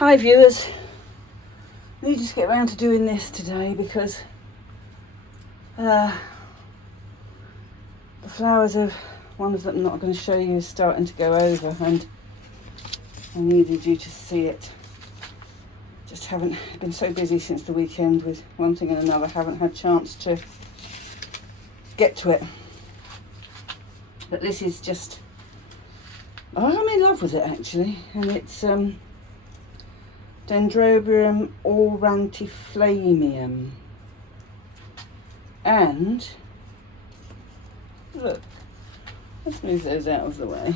Hi viewers, I need to just get around to doing this today because the flowers of one of them I'm not going to show you is starting to go over, and I needed you to see it. Just haven't been so busy since the weekend with one thing and another, haven't had chance to get to it. But this is just, I'm in love with it actually, and it's Dendrobium Ornithocephalus. And look, let's move those out of the way.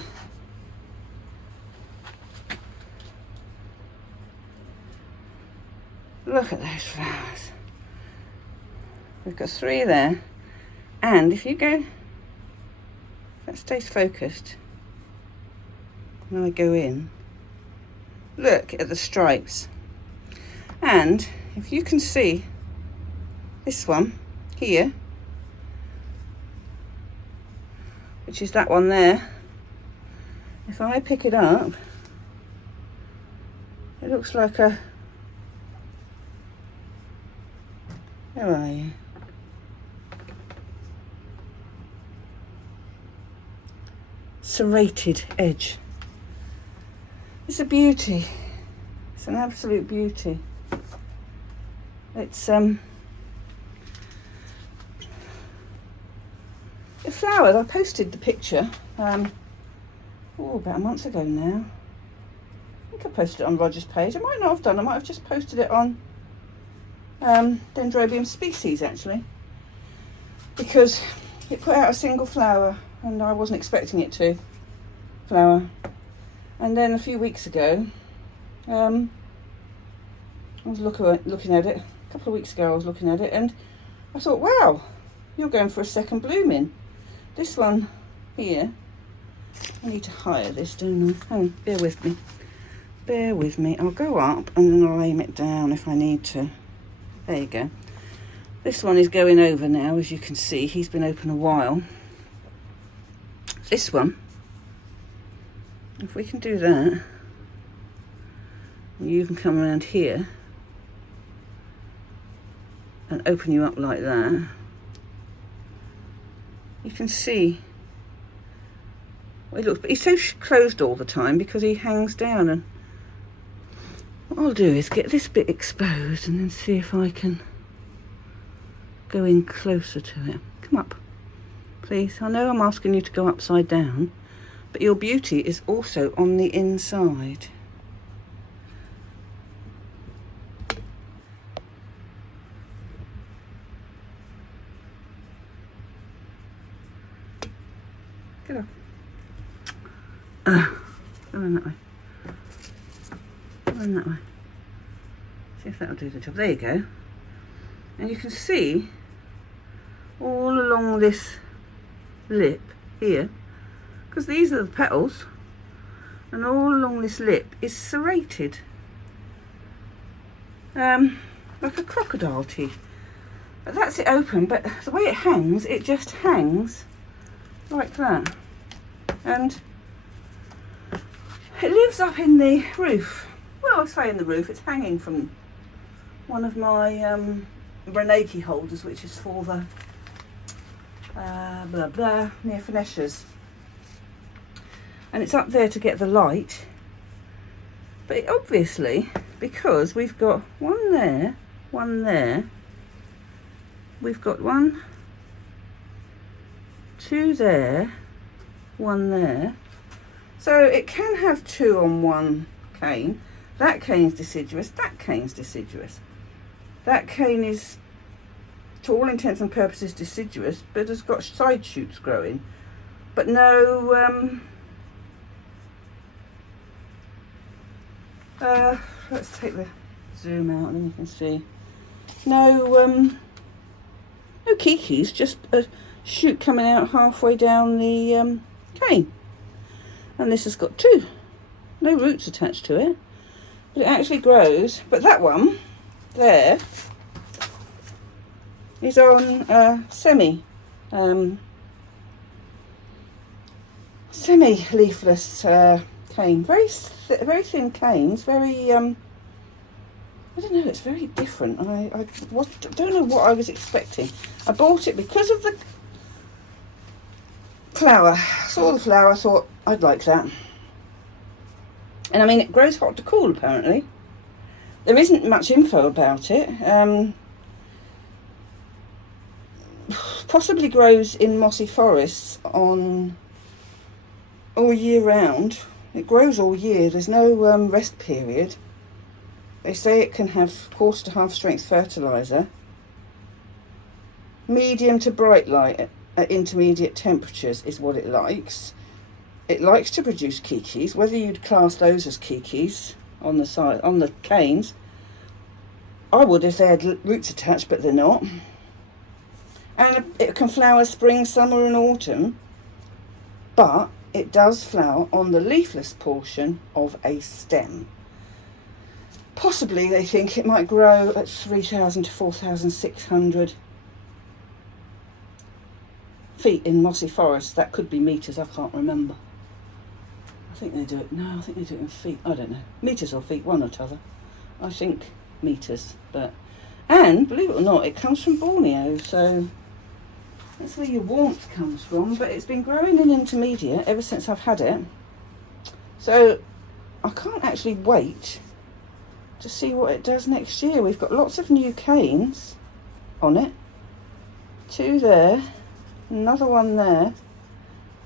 Look at those flowers. We've got 3 there, and if you go, that stays focused, and I go in, look at the stripes. And if you can see this one here, which is that one there, if I pick it up, it looks like a, where are you? Serrated edge. It's a beauty. It's an absolute beauty. It's the flowers. I posted the picture about a month ago now. I think I posted it on Roger's page. I might not have done. I might have just posted it on Dendrobium species actually, because it put out a single flower and I wasn't expecting it to flower. And then a few weeks ago, I was looking at it. A couple of weeks ago I was looking at it and I thought, wow, you're going for a second blooming. This one here, I need to hire this, don't I? Hang on, bear with me. Bear with me. I'll go up and then I'll aim it down if I need to. There you go. This one is going over now, as you can see. He's been open a while. This one, if we can do that, you can come around here and open you up like that. You can see what he looks, but he's so closed all the time because he hangs down. And what I'll do is get this bit exposed and then see if I can go in closer to it. Come up, please. I know I'm asking you to go upside down, but your beauty is also on the inside. Get up. Go on that way. Go on that way. See if that'll do the job. There you go. And you can see all along this lip here, because these are the petals, and all along this lip is serrated, like a crocodile teeth. But that's it open, but the way it hangs, it just hangs like that. And it lives up in the roof. Well, I say in the roof, it's hanging from one of my Renaki holders, which is for the Neobatlia. And it's up there to get the light. But it obviously, because we've got one there, we've got 1, 2 there, 1 there. So it can have 2 on one cane. That cane's deciduous, that cane's deciduous. That cane is, to all intents and purposes, deciduous, but has got side shoots growing. But no, let's take the zoom out and then you can see. No kikis, just a shoot coming out halfway down the cane. And this has got 2. No roots attached to it, but it actually grows. But that one there is on semi-leafless cane. Very thin canes, very I don't know, it's very different. I don't know what I was expecting. I bought it because of the flower. Saw the flower, thought I'd like that. And I mean, it grows hot to cool apparently. There isn't much info about it. Possibly grows in mossy forests on all year round. It grows all year. There's no rest period. They say it can have coarse to half strength fertiliser. Medium to bright light at intermediate temperatures is what it likes. It likes to produce kikis. Whether you'd class those as kikis on the side, on the canes, I would if they had roots attached, but they're not. And it can flower spring, summer and autumn, but it does flower on the leafless portion of a stem. Possibly they think it might grow at 3,000 to 4,600 feet in mossy forest. That could be metres, I can't remember. I think they do it, no, I think they do it in feet, I don't know. Metres or feet, one or t'other. I think metres, but, and believe it or not, it comes from Borneo, so that's where your warmth comes from, but it's been growing in intermediate ever since I've had it. So I can't actually wait to see what it does next year. We've got lots of new canes on it. 2 there, another one there,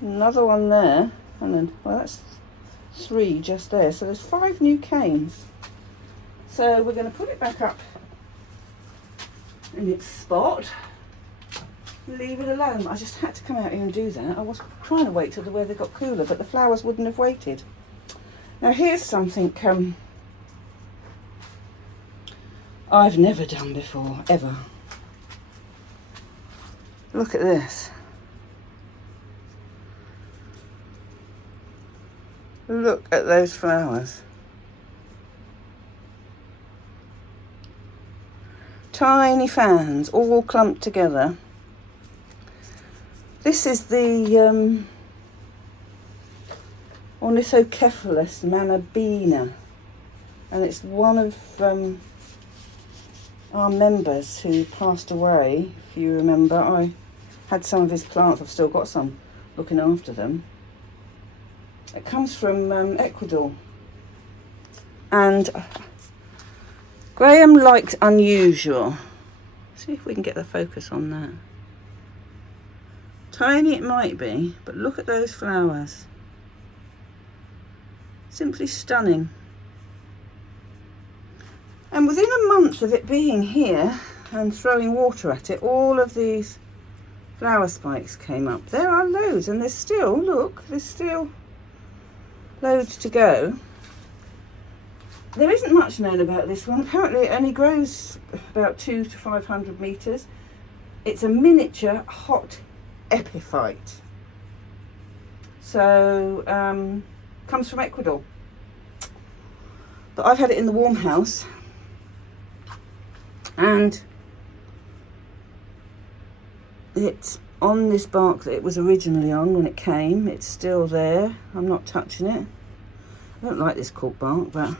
another one there, and then, well, that's 3 just there. So there's 5 new canes. So we're going to put it back up in its spot. Leave it alone. I just had to come out here and do that. I was trying to wait till the weather got cooler, but the flowers wouldn't have waited. Now here's something I've never done before, ever. Look at this. Look at those flowers. Tiny fans, all clumped together. This is the Ornithocephalus Manabina, and it's one of our members who passed away. If you remember, I had some of his plants. I've still got some, looking after them. It comes from Ecuador, and Graham likes unusual. See if we can get the focus on that. Tiny it might be, but look at those flowers. Simply stunning. And within a month of it being here and throwing water at it, all of these flower spikes came up. There are loads, and there's still, look, there's still loads to go. There isn't much known about this one. Apparently it only grows about 200 to 500 metres. It's a miniature hot epiphyte. So comes from Ecuador, but I've had it in the warm house, and it's on this bark that it was originally on when it came. It's still there. I'm not touching it. I don't like this cork bark, but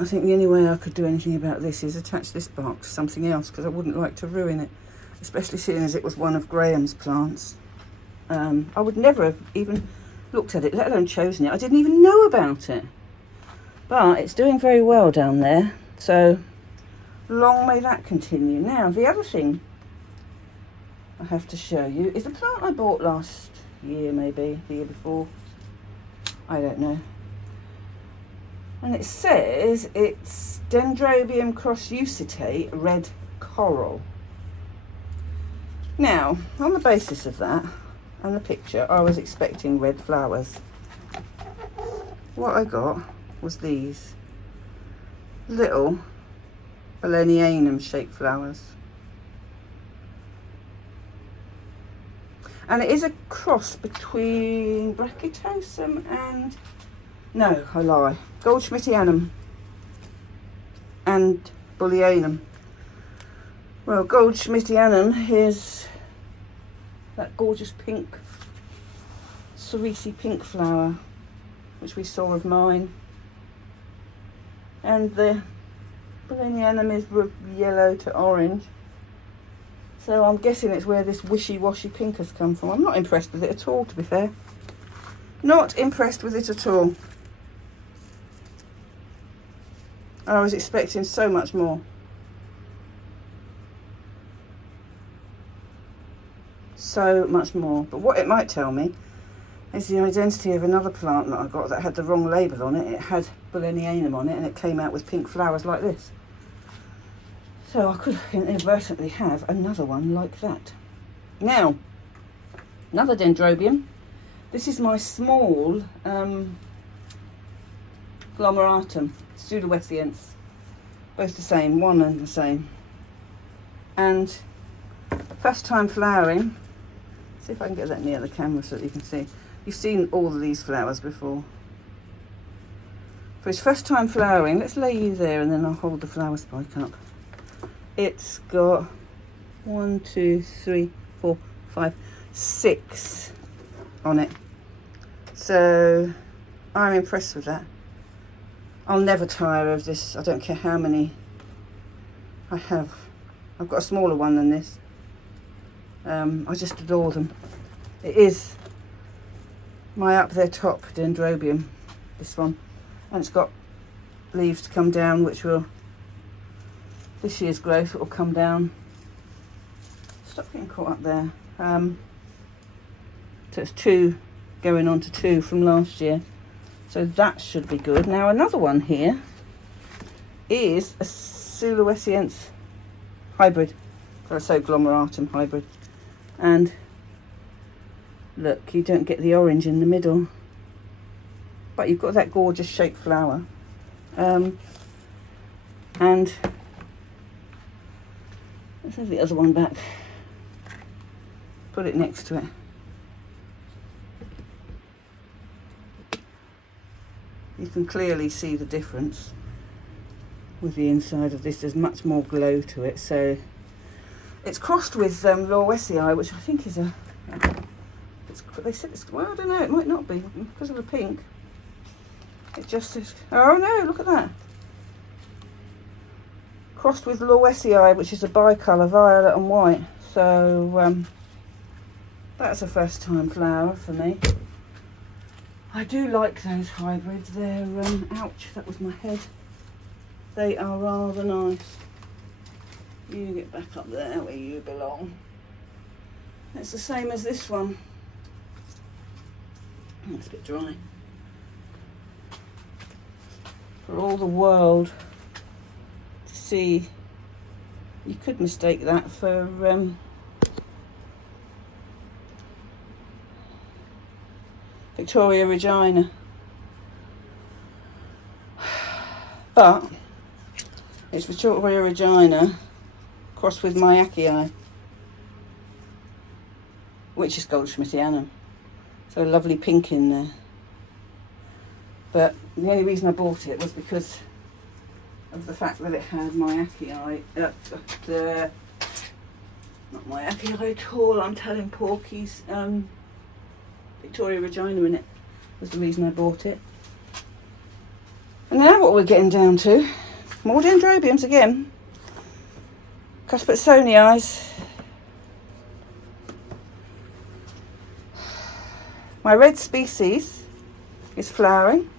I think the only way I could do anything about this is attach this bark to something else, because I wouldn't like to ruin it, especially seeing as it was one of Graham's plants. I would never have even looked at it, let alone chosen it. I didn't even know about it. But it's doing very well down there, so long may that continue. Now, the other thing I have to show you is a plant I bought last year, maybe the year before, I don't know. And it says it's Dendrobium cross-usitate red coral. Now, on the basis of that and the picture, I was expecting red flowers. What I got was these little Balenianum shaped flowers. And it is a cross between Brachytosum and, no, I lie, Goldschmidtianum and Bullianum. Well, Goldschmidtianum is that gorgeous pink, cerise pink flower, which we saw of mine. and the Billinianum is yellow to orange. So I'm guessing it's where this wishy-washy pink has come from. I'm not impressed with it at all, to be fair. Not impressed with it at all. I was expecting so much more. So much more. But what it might tell me is the identity of another plant that I got that had the wrong label on it. It had Billinianum on it and it came out with pink flowers like this. So I could inadvertently have another one like that. Now, another Dendrobium. This is my small glomeratum, pseudoesciens. Both the same, one and the same. And first time flowering. See if I can get that near the camera so that you can see. You've seen all of these flowers before. For its first time flowering, let's lay you there and then I'll hold the flower spike up. It's got 1, 2, 3, 4, 5, 6 on it. So I'm impressed with that. I'll never tire of this. I don't care how many I have. I've got a smaller one than this. I just adore them. It is my up there top Dendrobium, this one. And it's got leaves to come down, which will, this year's growth, it will come down. Stop getting caught up there. So it's 2 going on to 2 from last year. So that should be good. Now another one here is a pseudoesciens hybrid, or so glomeratum hybrid. And look, you don't get the orange in the middle, but you've got that gorgeous shaped flower. And let's have the other one back. Put it next to it. You can clearly see the difference with the inside of this. There's much more glow to it. So it's crossed with Laurwesii, which I think is a, they said it's, well, I don't know, it might not be because of the pink. It just is, oh no, look at that. Crossed with Laurwesii, which is a bicolour, violet and white. So that's a first time flower for me. I do like those hybrids. They're, ouch, that was my head. They are rather nice. You get back up there where you belong. It's the same as this one. It's a bit dry. For all the world to see, you could mistake that for Victoria Regina, but it's Victoria Regina crossed with Myakii, which is Goldschmidtianum. So a lovely pink in there. But the only reason I bought it was because of the fact that it had Myakii, not Myakii at all, I'm telling Porky's, Victoria Regina in it was the reason I bought it. And now what we're getting down to, more Dendrobiums again. Cuspitsonii. My red species is flowering.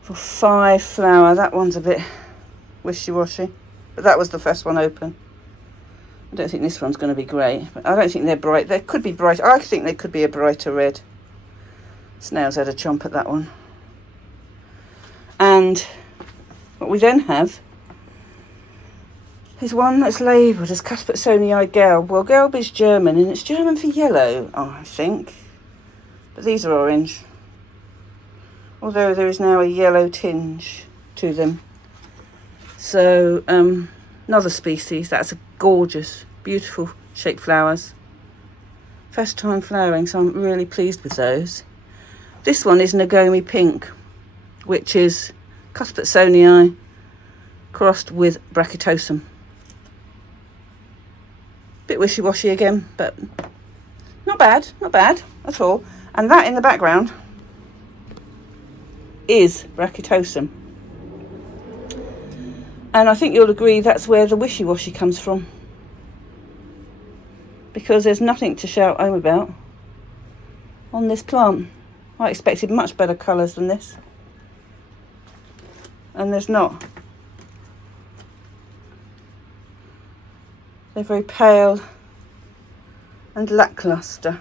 For 5 flower, that one's a bit wishy-washy. But that was the first one open. I don't think this one's going to be great. But I don't think they're bright. They could be bright. I think they could be a brighter red. Snails had a chomp at that one. And what we then have is one that's labelled as Cuspitsonii Gelb. Well, Gelb is German, and it's German for yellow, I think. But these are orange. Although there is now a yellow tinge to them. So another species. That's a gorgeous, beautiful shaped flowers. First time flowering, so I'm really pleased with those. This one is Nagomi Pink, which is Cuspitsonii crossed with Brachytosum. Bit wishy-washy again, but not not bad at all. And that in the background is Brachytosum. And I think you'll agree that's where the wishy-washy comes from. Because there's nothing to shout home about on this plant. I expected much better colours than this. And there's not. They're very pale and lacklustre,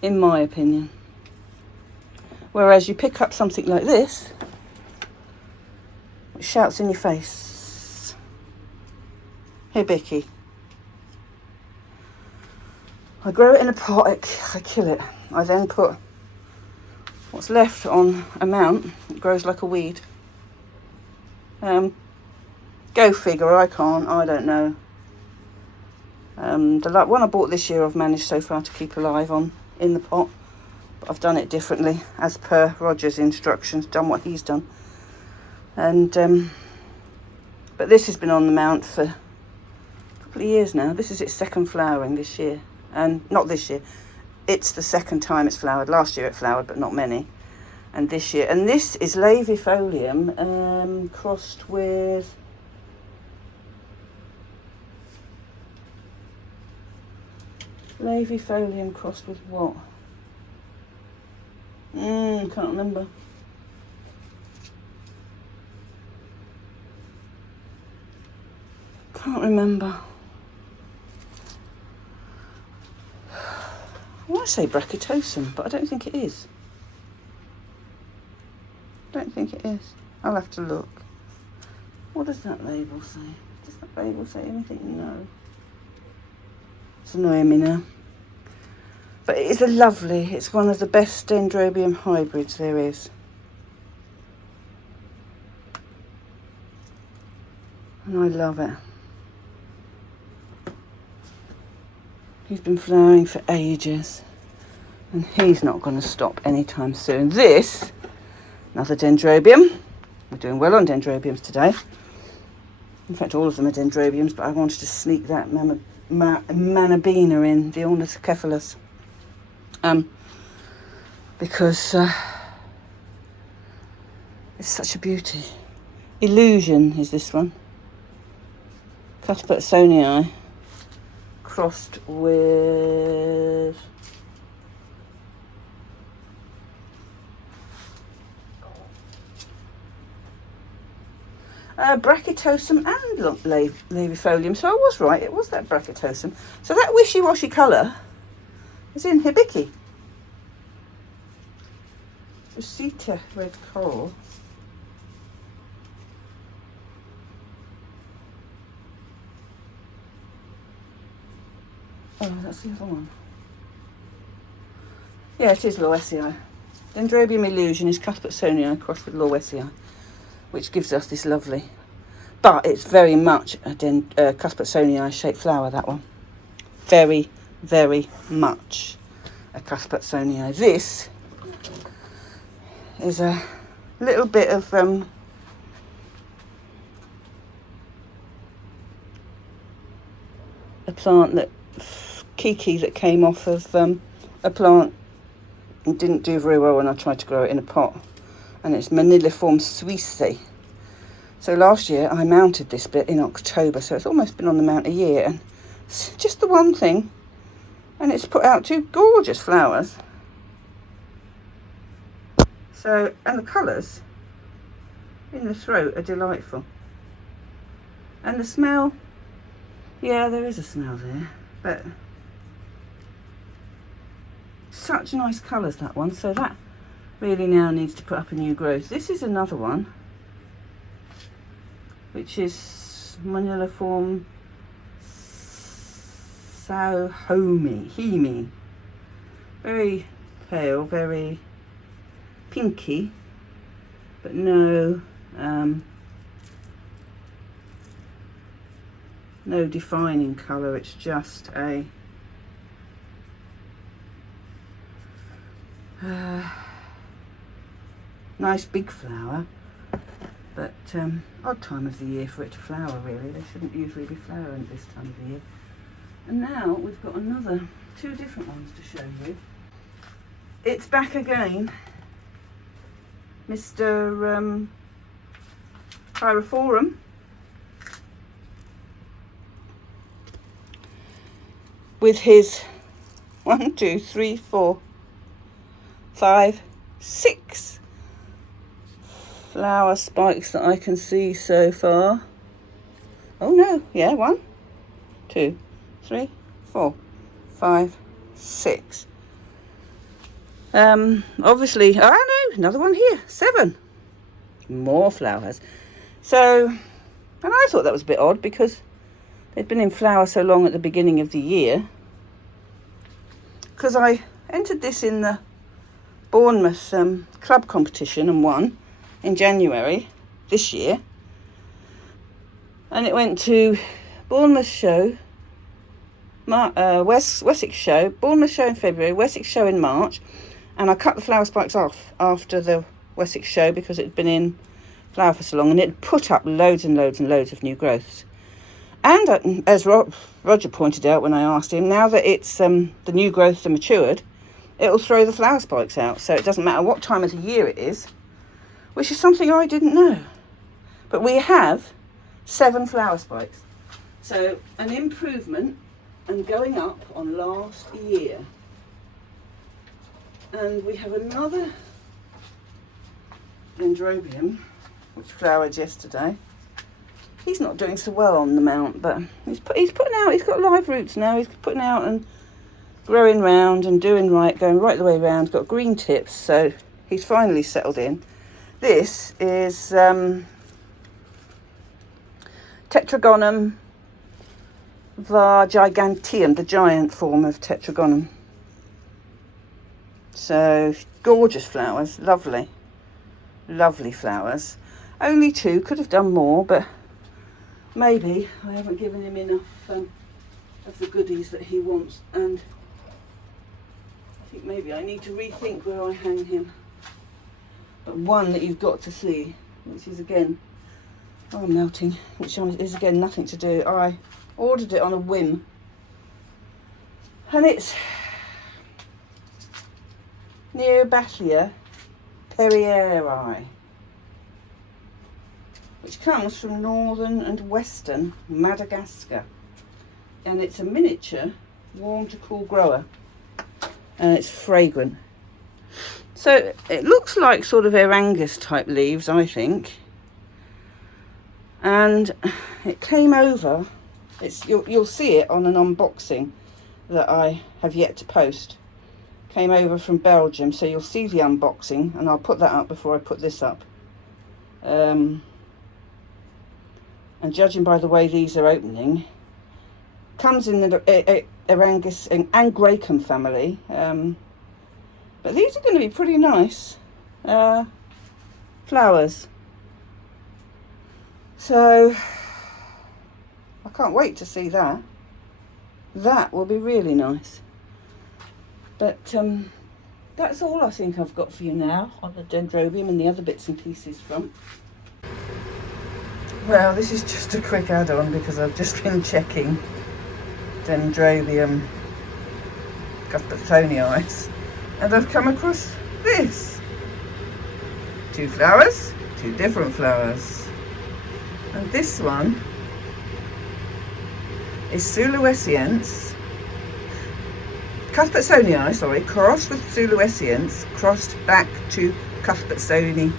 in my opinion. Whereas you pick up something like this, which shouts in your face. Hibiki. I grow it in a pot, I kill it. I then put what's left on a mount. It grows like a weed. Go figure, I can't, I don't know. The one I bought this year I've managed so far to keep alive in the pot. But I've done it differently, as per Roger's instructions, done what he's done. And but this has been on the mount for a couple of years now. This is its second flowering this year. And not this year, it's the second time it's flowered. Last year it flowered, but not many. And this year, and this is Lavifolium crossed with what? Can't remember. I want to say Brachytosum, but I don't think it is. I'll have to look. What does that label say? Does that label say anything? No. It's annoying me now. But it is it's one of the best Dendrobium hybrids there is. And I love it. He's been flowering for ages. And he's not going to stop anytime soon. This, another Dendrobium. We're doing well on Dendrobiums today. In fact, all of them are Dendrobiums, but I wanted to sneak that Manabina in, the Ornithocephalus. Because it's such a beauty. Illusion is this one. Cuthbertsonii crossed with Brachytosum and Lavifolium. So I was right, it was that Brachytosum. So that wishy-washy colour is in Hibiki. Rosita red coral. Oh, that's the other one. Yeah, it is Lawesii. Dendrobium illusion is Cuthbertsonii crossed with Lawesii, which gives us this lovely, but it's very much a Cuthbertsonii shaped flower, that one. Very, very much a Cuthbertsonii. This is a little bit of a plant that Kiki that came off of a plant and didn't do very well when I tried to grow it in a pot, and it's Maniliform Suisse. So last year I mounted this bit in October, so it's almost been on the mount a year, and it's just the one thing, and it's put out two gorgeous flowers. So, and the colours in the throat are delightful, and the smell, yeah, there is a smell there, but such nice colours, that one. So that really now needs to put up a new growth. This is another one, which is Maniliform Heme. Very pale, very pinky, but no defining colour. It's just a nice big flower, but odd time of the year for it to flower, really. They shouldn't usually be flowering at this time of the year. And now we've got two different ones to show you. It's back again, Mr. Pyrophorum. With his 1, 2, 3, 4, 5, 6 flower spikes that I can see so far. Oh no, yeah, 1, 2, 3, 4, 5, 6. Obviously, oh no, another one here, 7. More flowers. So, and I thought that was a bit odd because they'd been in flower so long at the beginning of the year. Because I entered this in the Bournemouth club competition and won in January this year. And it went to Bournemouth show, Wessex show, Bournemouth show in February, Wessex show in March. And I cut the flower spikes off after the Wessex show because it had been in flower for so long, and it put up loads and loads and loads of new growths. And as Roger pointed out when I asked him, now that it's the new growths are matured, it'll throw the flower spikes out, so it doesn't matter what time of the year it is, which is something I didn't know. But we have 7 flower spikes, so an improvement and going up on last year. And we have another Dendrobium, which flowered yesterday. He's not doing so well on the mount, but he's putting out, he's got live roots now, he's putting out and growing round and doing right, going right the way round, got green tips, so he's finally settled in. This is Tetragonum giganteum, the giant form of Tetragonum. So, gorgeous flowers, lovely, lovely flowers. Only 2, could have done more, but maybe I haven't given him enough of the goodies that he wants, and I think maybe I need to rethink where I hang him. But one that you've got to see, which is again, oh, I'm melting, which is again nothing to do. I ordered it on a whim, and it's Neobatlia Perrier Eye, which comes from northern and western Madagascar, and it's a miniature warm to cool grower, and it's fragrant. So it looks like sort of Erangus type leaves, I think, and it came over, you'll see it on an unboxing that I have yet to post. Came over from Belgium, so you'll see the unboxing, and I'll put that up before I put this up. And judging by the way these are opening, comes in the Erangus and Gracum family, but these are going to be pretty nice flowers. So I can't wait to see that. That will be really nice. But that's all I think I've got for you now on the Dendrobium and the other bits and pieces from. Well, this is just a quick add-on because I've just been checking Dendrobium Cuthbertsonii, and I've come across this. 2 flowers, 2 different flowers. And this one is Cuthbertsonii, crossed with Suluesciens, crossed back to Cuthbertsonii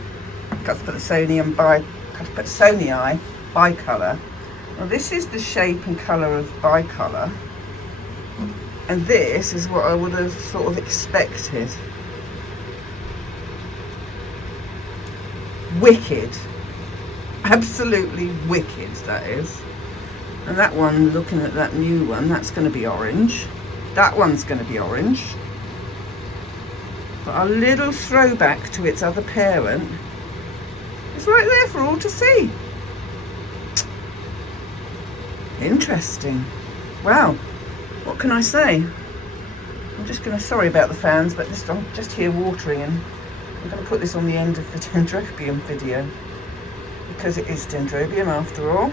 bicolour. Now this is the shape and colour of bicolour, and this is what I would have sort of expected. Wicked, absolutely wicked, that is. And that one, looking at that new one, that's going to be orange. That one's going to be orange. But a little throwback to its other parent is right there for all to see. Interesting. Wow. What can I say? I'm just going to, sorry about the fans, but I'm just here watering, and I'm going to put this on the end of the Dendrobium video because it is Dendrobium after all.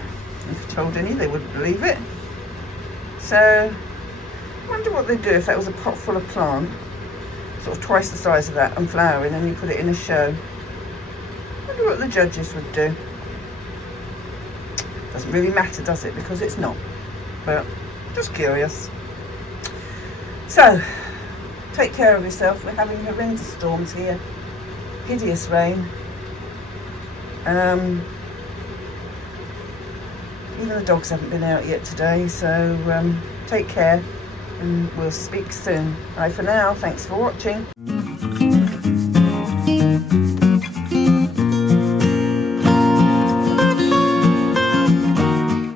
If you told any, they wouldn't believe it. So I wonder what they'd do if that was a pot full of plant, sort of twice the size of that, and flowering, and you put it in a show. I wonder what the judges would do. Doesn't really matter, does it? Because it's not. But just curious. So, take care of yourself. We're having horrendous storms here. Hideous rain. Even the dogs haven't been out yet today, so take care and we'll speak soon. Bye for now. Thanks for watching.